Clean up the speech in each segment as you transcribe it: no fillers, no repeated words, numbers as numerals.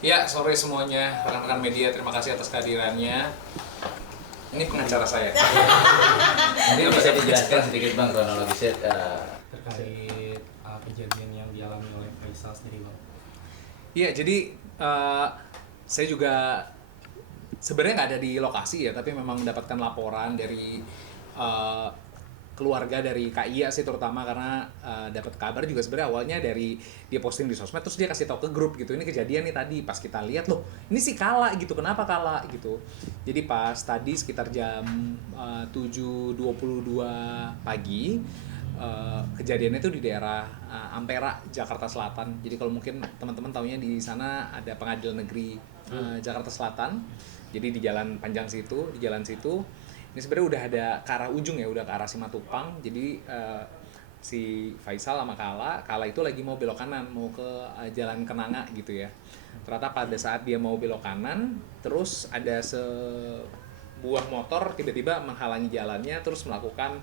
Ya, sore semuanya, rekan-rekan media, terima kasih atas kehadirannya. Ini pengacara saya. Mungkin bisa dijelaskan sedikit Bang kronologisnya terkait kejadian yang dialami oleh Faisal sendiri Bang. Iya, jadi saya juga sebenarnya nggak ada di lokasi ya, tapi memang mendapatkan laporan dari keluarga dari Kak Iya sih terutama karena dapat kabar juga sebenarnya awalnya dari dia posting di sosmed terus dia kasih tahu ke grup gitu, ini kejadian nih tadi pas kita lihat loh ini si Kala gitu, kenapa Kala gitu. Jadi pas tadi sekitar jam 7.22 pagi kejadiannya itu di daerah Ampera, Jakarta Selatan. Jadi kalau mungkin teman-teman taunya di sana ada Pengadilan Negeri Jakarta Selatan. Jadi di jalan panjang situ, di jalan situ ini sebenarnya udah ada ke arah ujung ya, udah ke arah Simatupang. Jadi si Faisal sama Kala itu lagi mau belok kanan, mau ke Jalan Kenanga gitu ya. Ternyata pada saat dia mau belok kanan, terus ada sebuah motor tiba-tiba menghalangi jalannya, terus melakukan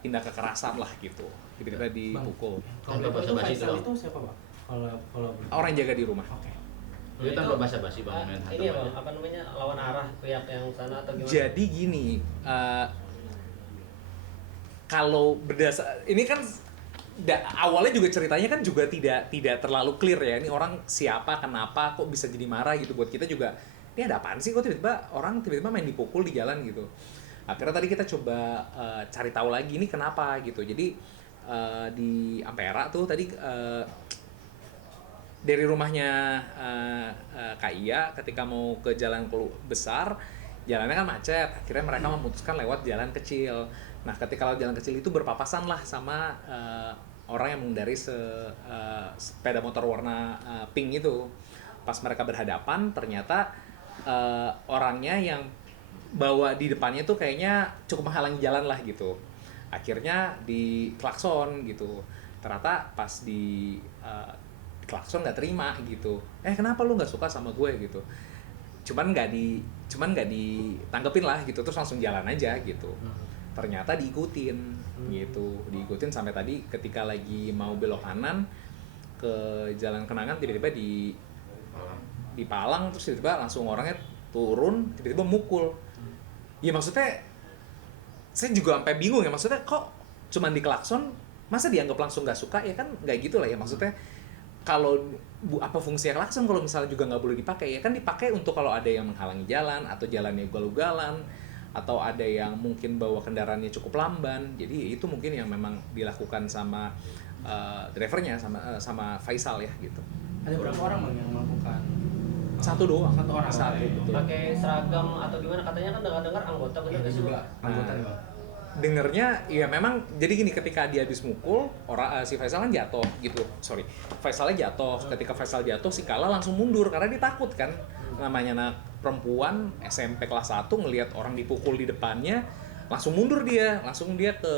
tindak kekerasan lah gitu. Tiba-tiba dipukul. Kalau itu Faisal itu siapa Bang? Kalau Orang yang jaga di rumah. Oke. itu tanpa basa-basi Bang. Ini ya Bang, apa namanya, lawan arah pihak yang sana atau gimana? Jadi gini, kalau berdasar ini kan awalnya juga ceritanya kan juga tidak terlalu clear ya, ini orang siapa, kenapa, kok bisa jadi marah gitu. Buat kita juga ini ada apaan sih, kok tiba-tiba main dipukul di jalan gitu. Akhirnya tadi kita coba cari tahu lagi ini kenapa gitu. Jadi di Ampera tuh tadi dari rumahnya Kak Iya ketika mau ke jalan besar, jalannya kan macet. Akhirnya mereka memutuskan lewat jalan kecil. Nah, ketika lewat jalan kecil itu berpapasan lah sama orang yang mengendarai sepeda motor warna pink itu. Pas mereka berhadapan, ternyata orangnya yang bawa di depannya tuh kayaknya cukup menghalangi jalan lah gitu. Akhirnya di klakson gitu. Ternyata pas di klakson nggak terima gitu, kenapa lu nggak suka sama gue gitu. cuman nggak ditanggepin lah gitu, terus langsung jalan aja gitu. Ternyata diikutin gitu, diikutin sampai tadi ketika lagi mau belok kanan ke Jalan Kenangan, tiba-tiba di Palang, terus tiba-tiba langsung orangnya turun, tiba-tiba mukul. Ya maksudnya saya juga sampai bingung ya, maksudnya kok cuman di klakson masa dianggap langsung nggak suka, ya kan nggak gitu lah ya. Maksudnya kalau apa fungsinya klakson kalau misalnya juga nggak boleh dipakai, ya kan dipakai untuk kalau ada yang menghalangi jalan atau jalannya ugal-ugalan atau ada yang mungkin bawa kendaraannya cukup lamban. Jadi itu mungkin yang memang dilakukan sama drivernya sama Faisal ya gitu. Ada berapa orang Bang yang melakukan? Satu doang. Satu orang. Satu, betul. Pakai seragam atau gimana, katanya kan dengar-dengar anggota bener Ini nggak sih juga Bang? anggota nih Bang. Dengernya ya memang jadi gini, ketika dia habis mukul si Faisal kan jatuh gitu, Faisalnya jatuh. Ketika Faisal jatuh, si Kala langsung mundur karena dia takut kan, namanya anak perempuan SMP kelas 1 ngelihat orang dipukul di depannya, langsung mundur dia ke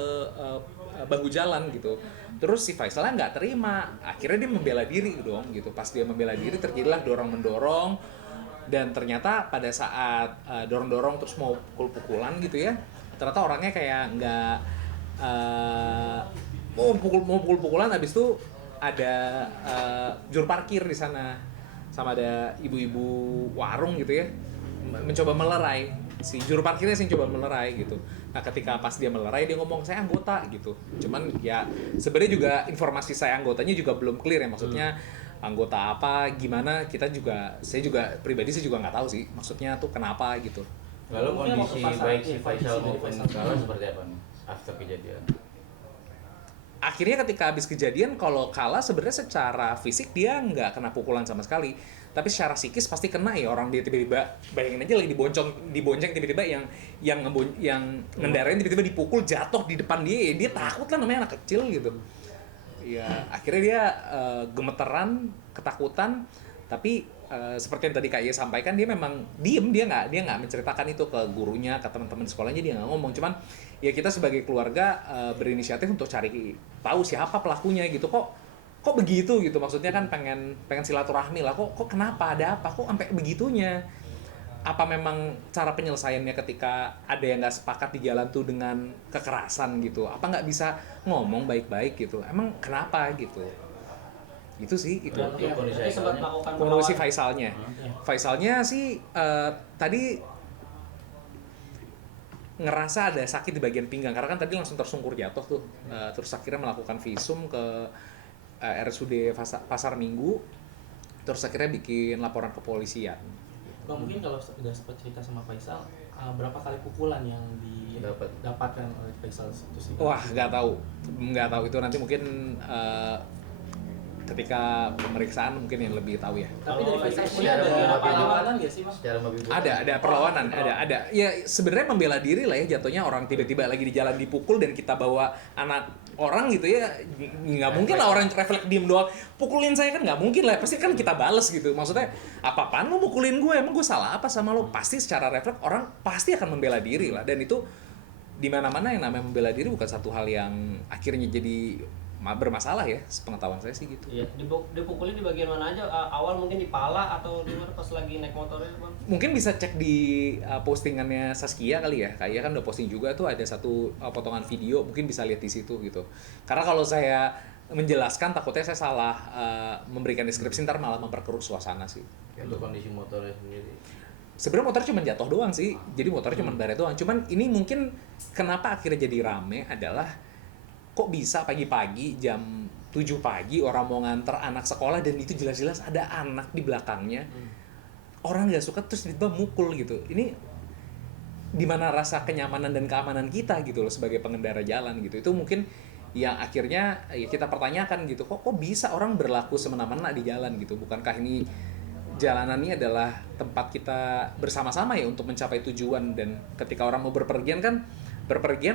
bahu jalan gitu. Terus si Faisalnya nggak terima, akhirnya dia membela diri dong gitu. Pas dia membela diri terjadilah dorong mendorong, dan ternyata pada saat dorong-dorong terus mau pukul-pukulan gitu ya, ternyata orangnya kayak nggak mau pukul-pukulan. Habis itu ada juru parkir di sana sama ada ibu-ibu warung gitu ya, mencoba melerai. Si juru parkirnya sih coba melerai gitu. Nah, ketika pas dia melerai, dia ngomong saya anggota gitu. Cuman ya sebenarnya juga informasi saya anggotanya juga belum clear ya, maksudnya anggota apa gimana, saya juga pribadi saya juga nggak tahu sih maksudnya tuh kenapa gitu. Lalu Mungkin kondisi waktu pas baik saat- si ya, Faisal kondisi maupun dari Faisal. Kala seperti apa nih after kejadian? Akhirnya ketika habis kejadian, kalau Kala sebenarnya secara fisik dia nggak kena pukulan sama sekali, tapi secara psikis pasti kena ya. Orang dia tiba-tiba, bayangin aja lagi dibonceng tiba-tiba yang ngendarain tiba-tiba dipukul jatuh di depan dia, ya dia takut lah, namanya anak kecil gitu. Ya akhirnya dia gemeteran, ketakutan. Tapi seperti yang tadi Kak Iya sampaikan, dia memang diem, dia nggak menceritakan itu ke gurunya, ke teman-teman sekolahnya, dia nggak ngomong. Cuman ya kita sebagai keluarga berinisiatif untuk cari tahu siapa pelakunya gitu. Kok begitu gitu, maksudnya kan pengen silaturahmi lah. Kok kenapa, ada apa, kok sampai begitunya. Apa memang cara penyelesaiannya ketika ada yang nggak sepakat di jalan tuh dengan kekerasan gitu? Apa nggak bisa ngomong baik-baik gitu? Emang kenapa gitu? Itu sih itu. Untuk kondisi Berarti sempat Faisalnya? melakukan Kondisi perlawanan. Faisalnya. Iya. Faisalnya sih tadi ngerasa ada sakit di bagian pinggang karena kan tadi langsung tersungkur jatuh tuh. Terus akhirnya melakukan visum ke RSUD Pasar Minggu. Terus akhirnya bikin laporan ke polisian. Bang, mungkin kalau udah sempat cerita sama Faisal, berapa kali pukulan yang didapatkan oleh Faisal itu sih? Wah, nggak tahu itu nanti mungkin ketika pemeriksaan mungkin yang lebih tahu ya. Tapi dari Kalau Faisal itu sendiri ada secara perlawanan nggak sih, Bang? Secara membibukan. Ada perlawanan, ada. Ya sebenarnya membela diri lah ya jatuhnya, orang tiba-tiba lagi di jalan dipukul dan kita bawa anak orang gitu ya, nggak mungkin lah orang refleks diem doang, pukulin saya kan nggak mungkin lah, pasti kan kita bales gitu. Maksudnya apa-apaan lu mukulin gue, emang gue salah apa sama lu? Pasti secara refleks orang pasti akan membela diri lah, dan itu di mana-mana yang namanya membela diri bukan satu hal yang akhirnya jadi bermasalah ya, sepengetahuan saya sih gitu. Iya, dipukulin di bagian mana aja? Awal mungkin di pala atau di mana pas lagi naik motornya, Bang? Mungkin bisa cek di postingannya Saskia kali ya. Kayaknya kan udah posting juga tuh, ada satu potongan video, mungkin bisa lihat di situ gitu. Karena kalau saya menjelaskan takutnya saya salah memberikan deskripsi, ntar malah memperkeruh suasana sih. Untuk kondisi motornya sendiri. Sebenarnya motor cuma jatuh doang sih. Jadi motor cuma baret doang. Cuman ini mungkin kenapa akhirnya jadi rame adalah kok bisa pagi-pagi jam 7 pagi orang mau nganter anak sekolah dan itu jelas-jelas ada anak di belakangnya. Orang nggak suka terus tiba-tiba mukul gitu. Ini di mana rasa kenyamanan dan keamanan kita gitu loh sebagai pengendara jalan gitu. Itu mungkin yang akhirnya ya kita pertanyakan gitu. Kok bisa orang berlaku semena-mena di jalan gitu? Bukankah ini jalanan ini adalah tempat kita bersama-sama ya untuk mencapai tujuan, dan ketika orang mau berpergian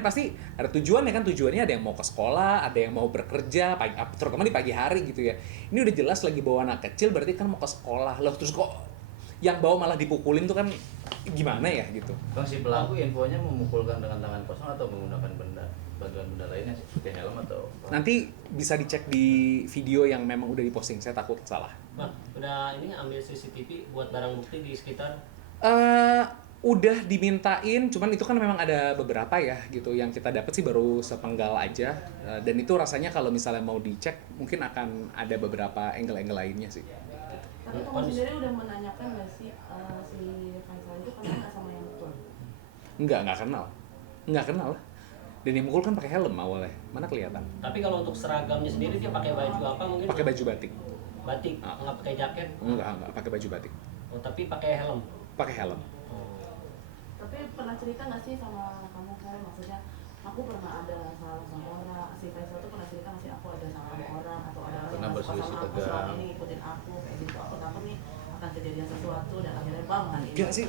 pasti ada tujuannya kan, tujuannya ada yang mau ke sekolah, ada yang mau bekerja, terutama di pagi hari gitu ya. Ini udah jelas lagi bawa anak kecil berarti kan mau ke sekolah loh, terus kok yang bawa malah dipukulin tuh kan gimana ya gitu. Bang, si pelaku infonya memukulkan dengan tangan kosong atau menggunakan bantuan benda lainnya seperti helm atau apa? Nanti bisa dicek di video yang memang udah diposting, saya takut salah. Bang, udah ini ambil CCTV buat barang bukti di sekitar. Udah dimintain, cuman itu kan memang ada beberapa ya gitu. Yang kita dapat sih baru sepenggal aja. Dan itu rasanya kalau misalnya mau dicek mungkin akan ada beberapa angle-angle lainnya sih. Tapi kamu sendiri udah menanyakan nggak sih si Faisal itu kenal nggak sama yang mukul? Nggak kenal lah. Dan yang mukul kan pakai helm awalnya, mana kelihatan. Tapi kalau untuk seragamnya sendiri dia pakai baju apa mungkin? Pakai baju batik. Batik, nggak pakai jaket. Enggak pakai baju batik. Oh, tapi pakai helm. Pakai helm. Tapi pernah cerita nggak sih sama kamu kan, maksudnya aku pernah ada salah sama orang, si Faisal tuh pernah cerita nggak sih aku ada salah sama orang atau ada orang Pernah yang nggak suka berselisih sama aku tegang. selama ini ikutin aku kayak gitu, aku takut nih akan kejadian sesuatu dan akhirnya bang hari ini. Enggak sih,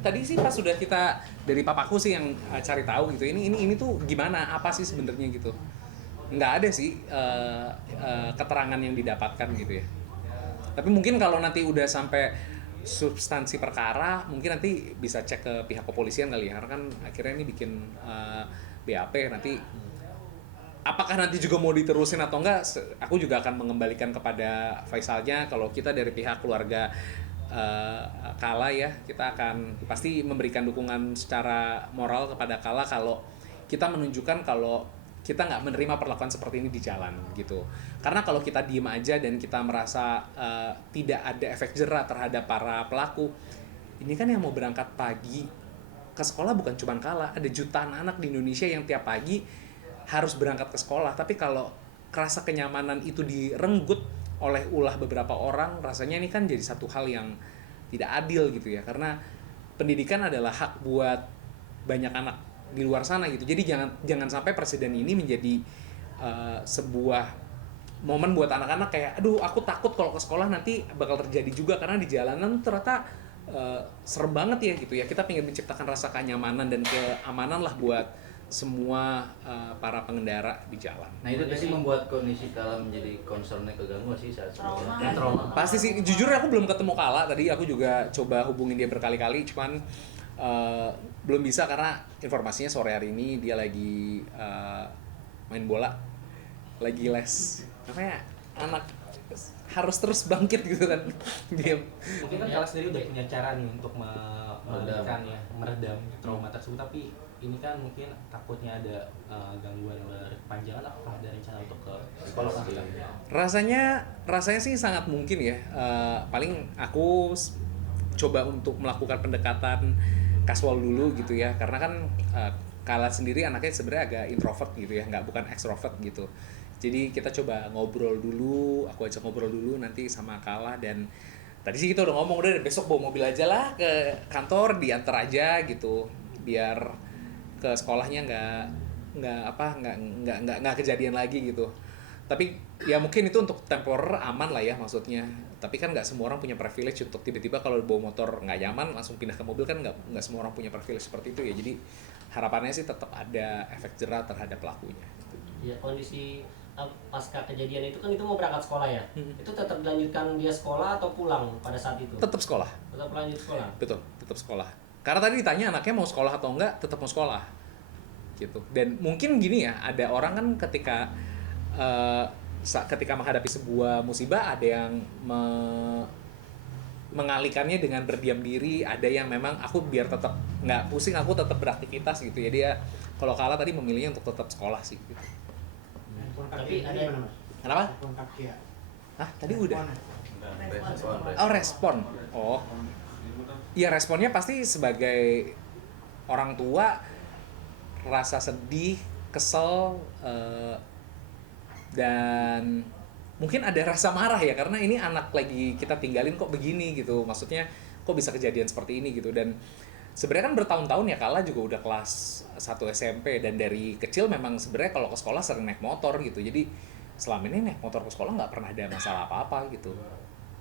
tadi sih pas sudah kita dari papaku sih yang cari tahu gitu. Ini tuh gimana? Apa sih sebenarnya gitu? Nggak ada sih keterangan yang didapatkan gitu ya. Tapi mungkin kalau nanti udah sampai substansi perkara, mungkin nanti bisa cek ke pihak kepolisian kali ya. Karena kan akhirnya ini bikin BAP nanti. Apakah nanti juga mau diterusin atau enggak, aku juga akan mengembalikan kepada Faisalnya. Kalau kita dari pihak keluarga Kala ya, kita akan pasti memberikan dukungan secara moral kepada Kala kalau kita menunjukkan kalau kita nggak menerima perlakuan seperti ini di jalan gitu. Karena kalau kita diem aja dan kita merasa tidak ada efek jera terhadap para pelaku, ini kan yang mau berangkat pagi ke sekolah bukan cuma Kala, ada jutaan anak di Indonesia yang tiap pagi harus berangkat ke sekolah. Tapi kalau rasa kenyamanan itu direnggut oleh ulah beberapa orang, rasanya ini kan jadi satu hal yang tidak adil gitu ya. Karena pendidikan adalah hak buat banyak anak di luar sana gitu. Jadi jangan sampai presiden ini menjadi sebuah momen buat anak-anak kayak aduh aku takut kalau ke sekolah nanti bakal terjadi juga karena di jalanan ternyata serem banget ya gitu ya. Kita pengen menciptakan rasa kenyamanan dan keamanan lah buat semua para pengendara di jalan. Nah itu pasti membuat kondisi Kala menjadi concernnya keganggu sih saat sebelumnya. Trauma. Pasti sih, jujur aku belum ketemu Kala tadi, aku juga coba hubungin dia berkali-kali, cuman belum bisa karena informasinya sore hari ini dia lagi main bola, lagi les. Namanya anak harus terus bangkit gitu kan dia. Mungkin kan Kala sendiri udah punya cara nih untuk meredam trauma tersebut, tapi ini kan mungkin takutnya ada gangguan berkepanjangan, apakah ada rencana untuk ke psikolog gitu? Rasanya sih sangat mungkin ya. Paling aku coba untuk melakukan pendekatan kasual dulu gitu ya, karena kan Kala sendiri anaknya sebenarnya agak introvert gitu ya, bukan extrovert gitu. Jadi kita coba ngobrol dulu, aku ajak ngobrol dulu nanti sama Kala, dan tadi sih kita udah ngomong udah besok bawa mobil aja lah ke kantor, diantar aja gitu, biar ke sekolahnya nggak kejadian lagi gitu. Tapi ya mungkin itu untuk temporer aman lah ya maksudnya. Tapi kan nggak semua orang punya privilege untuk tiba-tiba kalau bawa motor nggak nyaman langsung pindah ke mobil, kan nggak semua orang punya privilege seperti itu ya. Jadi harapannya sih tetap ada efek jerah terhadap pelakunya. Ya, kondisi pasca kejadian itu kan itu mau berangkat sekolah ya. Itu tetap dilanjutkan dia sekolah atau pulang pada saat itu? Tetap sekolah. Tetap lanjut sekolah. Betul, tetap sekolah. Karena tadi ditanya anaknya mau sekolah atau enggak, tetap mau sekolah. Gitu. Dan mungkin gini ya, ada orang kan ketika menghadapi sebuah musibah ada yang mengalihkannya dengan berdiam diri, ada yang memang aku biar tetap nggak pusing aku tetap beraktivitas gitu ya. Dia kalau Kala tadi memilihnya untuk tetap sekolah sih gitu. Tapi ada Kenapa? Hah, tadi udah. Oh, respon. Oh. Iya, responnya pasti sebagai orang tua rasa sedih, kesel, dan mungkin ada rasa marah ya, karena ini anak lagi kita tinggalin kok begini gitu. Maksudnya kok bisa kejadian seperti ini gitu. Dan sebenarnya kan bertahun-tahun ya Kala juga udah kelas 1 SMP, dan dari kecil memang sebenarnya kalau ke sekolah sering naik motor gitu. Jadi selama ini naik motor ke sekolah nggak pernah ada masalah apa-apa gitu.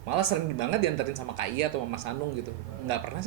Malah sering banget dianterin sama Kak Iya atau Mas Anung gitu. Nggak pernah